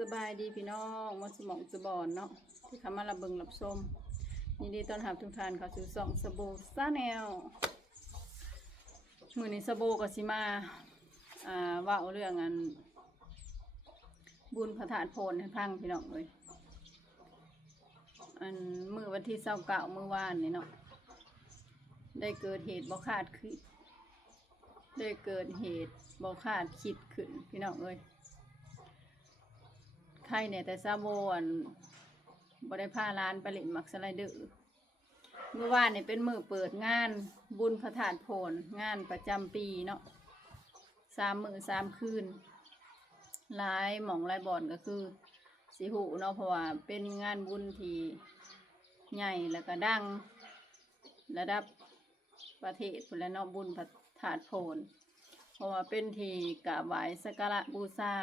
สบายดีพี่น้องมาสมองสบอนเนาะที่เขามารับเบิงรับชมยินดีต้อนรับทุกท่านเข้าสู่ช่องสบู่ซาแนลมือนี้สบู่ก็สิมาว่าเรื่องบุญพระธาตุโพนให้พังพี่น้องเลยมือวันที่29มื้อวานนี่เนาะได้เกิดเหตุบ่คาดคิดได้เกิดเหตุบ่คาดคิดขึ้นพี่น้องเลยใครเนี่ยแต่ซาโบบ่ได้พาร้านไปเล่นมักสไลเดอร์เมื่อวานเนี่ยเป็นมือเปิดงานบุญพระธาตุโพนงานประจำปีเนาะ3 มื้อ 3 คืนหลายหม่องหลายบ่อนก็คือสิหูเนาะเพราะว่าเป็นงานบุญที่ใหญ่แล้วก็ดังระดับประเทศพุ่นแหละเนาะบุญพระธาตุโพนเพราะว่าเป็นที่กราบไหว้สักการะบูชา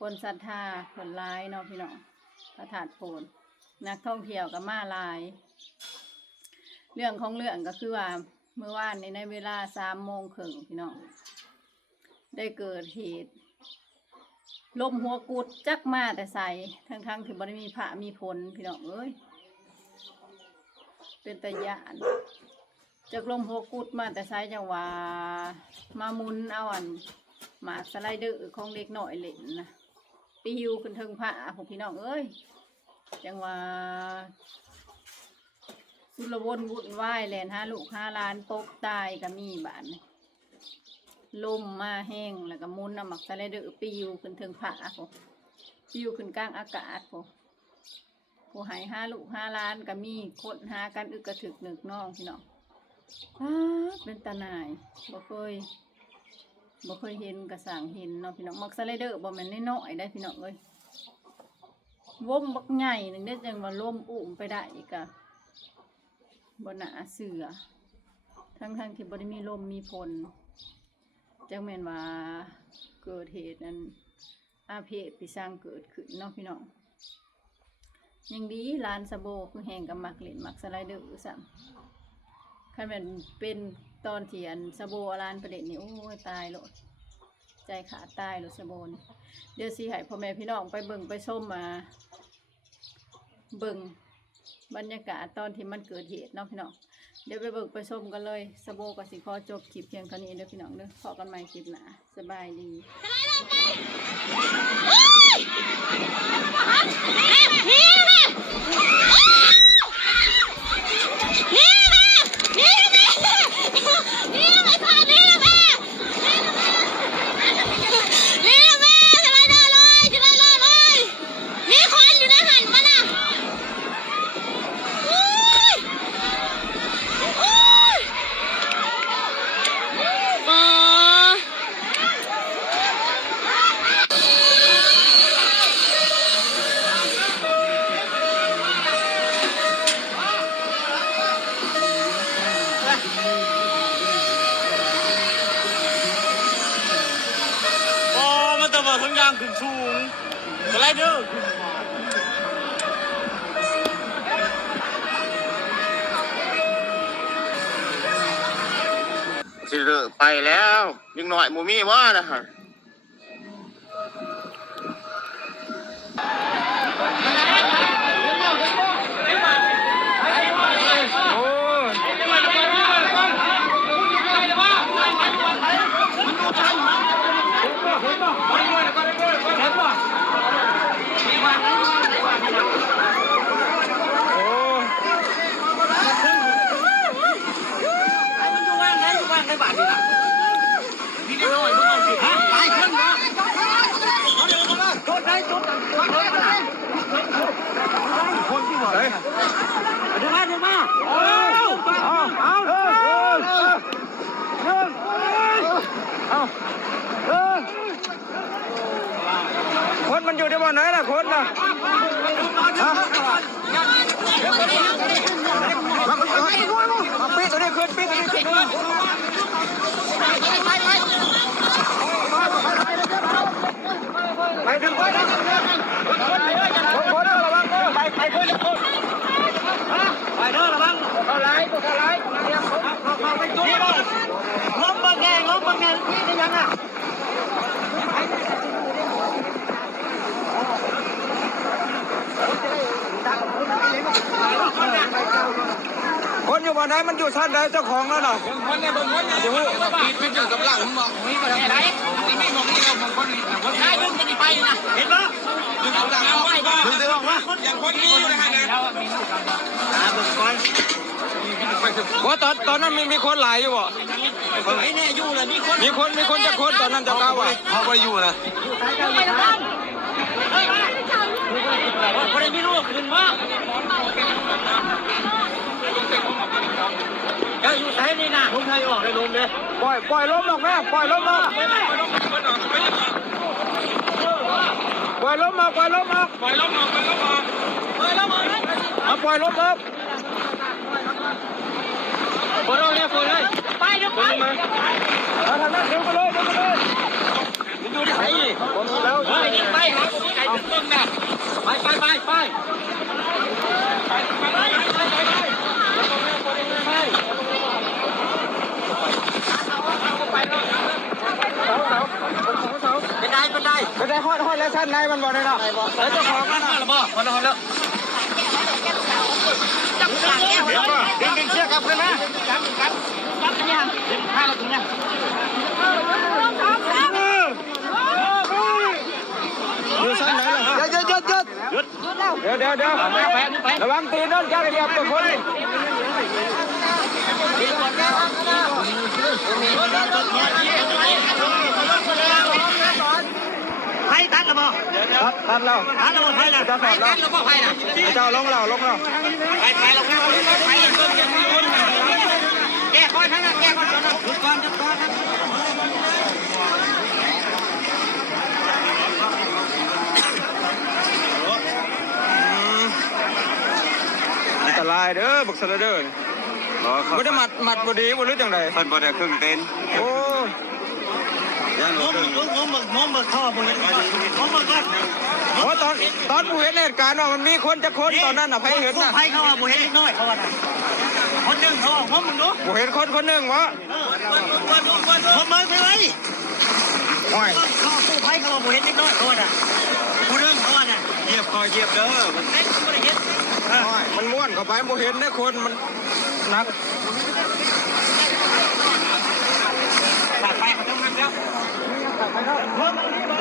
คนศรัทธาคนหลายเนาะพี่น้องพระธาตุโพนนักท่องเที่ยวก็มาหลายเรื่องของเรื่องก็คือว่าเมื่อวานในเวลา3 โมงครึ่งพี่น้องได้เกิดเหตุลมหัวกุดจักมาแต่ใส่ทั้งที่บ่ได้มีพระมีพลพี่น้องเอ้ยเป็นตะยานจากลมหัวกุดมาแต่ใส่จังว่ามามุนเอาหมากสไลเดอร์ของเด็กหน่อยเล่นนะปิวขึ้นเทิงพระของพี่น้องเอ้ยจังว่าสุรวนวุ่นวายแลน5 ลูก 5 ล้านตกตายก็มีบาดลมมาแห้งแล้วก็มุนเอาหมากสไลเดอร์ปิวขึ้นเทิงพระของปิวขึ้นกลางอากาศของผู้หาย5 ลูก 5 ล้านก็มีคนหากันอึกกระถึกหนึกน้องพี่น้องเป็นตาหน่ายบ่เคยเห็นกระสังเห็นเนาะพี่น้องมักสไลเดอร์บ่แม่นน้อยๆได้พี่น้องเอ้ยวงบักใหญ่นึงได้จังว่าล่มอุ้มไปได้อีกอะบ่น่าเสือทั้งที่บ่ได้มีลมมีฝนจังแม่นว่าเกิดเหตุนั้นอาเพศปีศาจเกิดขึ้นเนาะพี่น้องยังดีร้านสะโบคือแห่งกับมักเล่นมักสไลเดอร์ซ้ำคันเป็นตอนที่สะโบร้านประเด็นนี่โอ้ยตายโลดใจขาดตายโลดสะโบนเดี๋ยวสิให้พ่อแม่พี่น้องไปเบิ่งไปชมมาเบิ่งบรรยากาศตอนที่มันเกิดเหตุเนาะพี่น้องเดี๋ยวไปเบิ่งไปชมกันเลยสะโบกับสิขอจบคลิปเพียงเท่านี้เด้อพี่น้องเด้อพบกันใหม่คลิปหน้าสบายดีทั้งยางขึ้นสูงสไลเดอร์สิเลิกไปแล้วยังหน่อยมูมี่ว่านะฮะคนมันอยู่ในบ่อนไหนล่ะคนน่ะมาปีตัวนี้ขึ้นปีตัวนี้ขึ้นไปดึงไว้นะคนระวังไปขึ้นไปเด้อระวังเข้าไล่เข้าไปจุ๊บล้มบางแกที่ยังอ่ะ บ่ไหนมันอยู่ชั้นใดเจ้าของแล้วน่ะ คนเนี่ยบางคนเนี่ยอยู่ปีนขึ้นอยู่กับหลังมึงบอกมีมาทำไรนี่ไม่มองนี่เราบางคนคนได้ดึงจะไปนะเห็นปะดึงกับหลังเอาดึงได้บ้างวะอย่างคนนี้นะฮะนะบางคน ว่าตอนนั้นมีคนหลายอยู่บ่ ไอ้เนี่ยอยู่เลยมีคนจะคนตอนนั้นเจ้าก้าวอ่ะ เขาไปอยู่นะคนนี้มีลูกขึ้นมาก็อยู่ไทยนี่นะลุงไทยออกได้ลุงเลย ปล่อยล้มออกแม่ปล่อยล้มออกปล่อยล้มออกปล่อยล้มออกปล่อยล้มออกปล่อยล้มออกปล่อยล้มออกเอาปล่อยล้มออกปล่อยล้มเลยปล่อยเลยไปเดี๋ยวไปเอาทางนั้นเดี๋ยวไปเลยอยู่ที่ไหนผมแล้วไปหาไก่ต้นน่ะไปไม่ได้ฮอดแล้วชั้นในมันบ่ได้เนาะแล้วเจ้าของนั่นน่ะบ่ฮอดแล้วเดี๋ยวก็ดึงเชือกกลับเลยนะจับยังดึงข้าวถึงยังอยู่ชั้นไหนล่ะหยุดเดี๋ยวระวังตีนนั่นจะเหยียบตัวคนไผ่ตัดแล้วบ่ตัดแล้วไผ่ละจะสอบแล้วไผ่ละเจ้าลงแล้วไผ่ลงไผ่แก้ก้อนทั้งนั้นแก้ก้อนหยุดก่อนอันตรายเด้อบักสะเด้อไม่ได้มัดบ่ดีบ่รู้จังไดเพิ่นบ่ได้ครึ่งเต็นโอ้ย่านบ่ครึ่งงมท่อบ่เห็นก่อนโอ้ตอนผู้เห็นเหตุการณ์ว่ามันมีคนจะคนตอนนั้นน่ะไผเห็นน่ะไผเขาว่าบ่เห็นเล็กน้อยเขาว่าน่ะคนนึงเขาว่ามึงดูบ่เห็นคนนึงวะผมมาไปไว้โอ้ยเขาตู้ไผเขาว่าบ่เห็นเล็กน้อยเขาว่าน่ะผู้นึงเขาว่าน่ะเหยียบเด้อมันบ่ได้เห็นมันม้วนเข้าไปบ่เห็นได้คนมันหนักตัดไปเขาต้องทำแล้วตัดไปแล้วเพิ่มตรงนี้บ่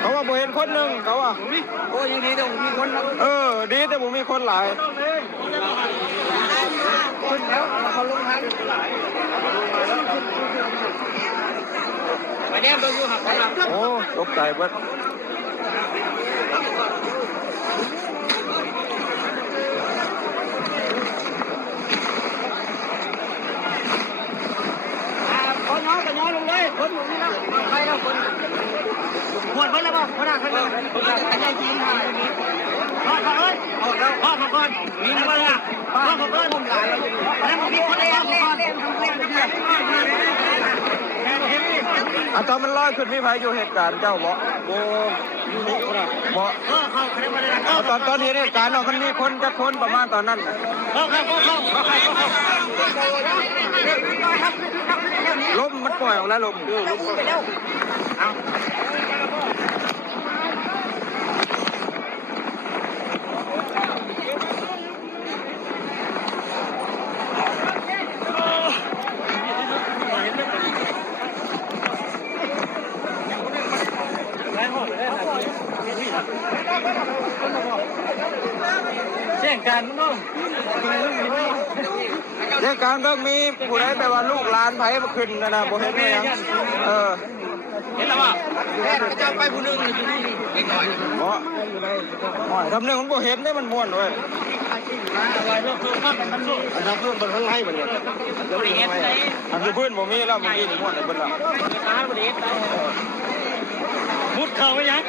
เขาว่าบ่เห็นคนหนึ่งเขาว่าโอ้ยังดีแต่ผมมีคนดีแต่ผมมีคนหลายขึ้นแล้วเขาลงทันไปแนมเบิ่งอยู่หักครับโอ้ตกใจเบิดคนน้อยลงเลยคนอยู่นี่นะใครแล้วคนหมดไปแล้วป่ะคนหนักคนเลยคนใหญ่จริงค่ะพ่อเลยพ่อก่อนมีนะบ้างอ่ะพ่อก่อนแล้วมีคนเล่นตอนมันลอยขึ้นมีใครอยู่เหตุการณ์เจ้าบ่ตอนเหตุการณ์มันมีคนจะคนประมาณตอนนั้นลมมันปล่อยออกแล้วลมไปแล้วเรื่องการเรื่องมีผู้ใดแปลว่าลูกหลานไผมาขึ้นนะบ่เห็นเลยยังเห็นแล้วป่ะจะไปผู้นึงอยู่นี่เล็กน้อยทำเรื่องของบ่เห็นได้มันม่วนด้วยอะไรเรื่องเพิ่มมากมันสู้อันนั้นเพิ่มบนข้างในมันเนี่ยอันนี้เพื่อนบ่มีแล้วเมื่อกี้ม่วนเลยเพิ่นละมุดเข่าไว้ยัง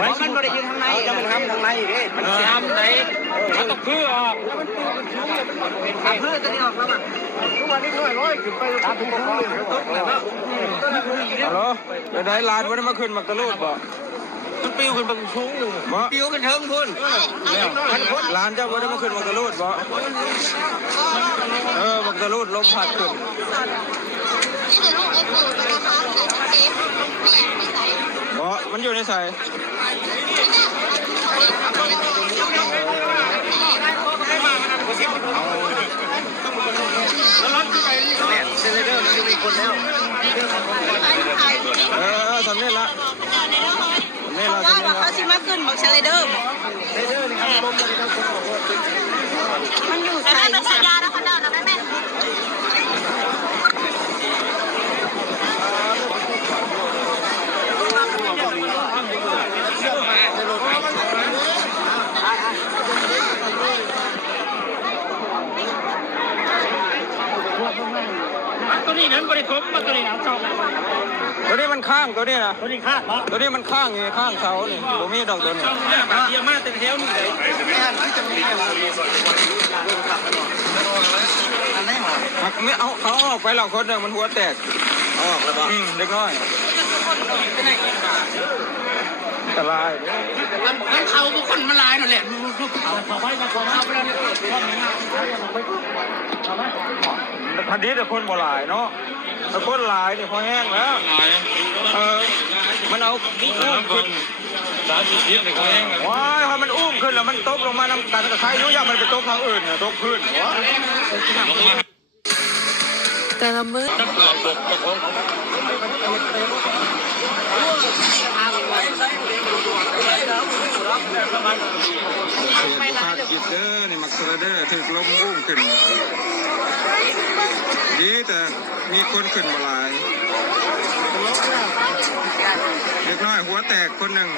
มันบ่ได้ยืนทางในจะมันทำทางในดิมันทำไหนมันต้องพื้อออกพื้อจะนี่ออกแล้วมั้งทุกวันนี้ร้อยขึ้นไปตามผู้ปกครองฮัลโหลเดี๋ยวได้ลานวันนี้มาขึ้นมักตะลุดบ่ มันปิ้วขึ้นบางชุ่งหนึ่ง บ่ ปิ้วขึ้นเทิงพุ่น ร้านเจ้าบ่ได้มาขึ้นบักตะลูดบ่บักตะลูดลมพัดขึ้นบ่มันอยู่ในใส่เซเลเดอร์มันมีคนแล้ว สำเร็จละ เพราะว่าเขาชิมาขึ้นบอกเชลเดอร์มันอยู่ใส่สัญญาแล้วเขาเดินแล้วแม่ตัวนี้นั้นบริครบมาตัวนี้นะชอบ ตัวนี้มันข้างตัวนี้นะ ตัวนี้ข้างปะ ตัวนี้มันข้างไงข้างเสานี่ผมมีดอกตัวนี้ เยี่ยมมากเต็มเท้านี่เลยไม่เอาเขาออกไปหรอกคนหนึ่งมันหัวแตก ออกแล้วปะ เล็กน้อยอันตราย มันเขาบุคคลมันลายนั่นแหละลูกเขาไปมาเขาไปแล้ว พันนี้แต่คนบ่หลายเนาะแต่คนหลายนี่พอแห้งแล้วมันเอาอุ้มขึ้น30 ลิตรเลยเขาแห้ง ว้ายพอมันอุ้มขึ้นแล้วมันตกลงมาน้ำกันกับใครรู้ยังมันไปตกทางอื่นเนี่ยตกพื้น แต่ละมื้อ ขาดกิจเด้อนี่มักสลาเดอร์ถึกลมอุ้มขึ้นดีแต่มีคนขึ้นบ่หลายเล็กน้อยหัวแตกคนหนึ่ง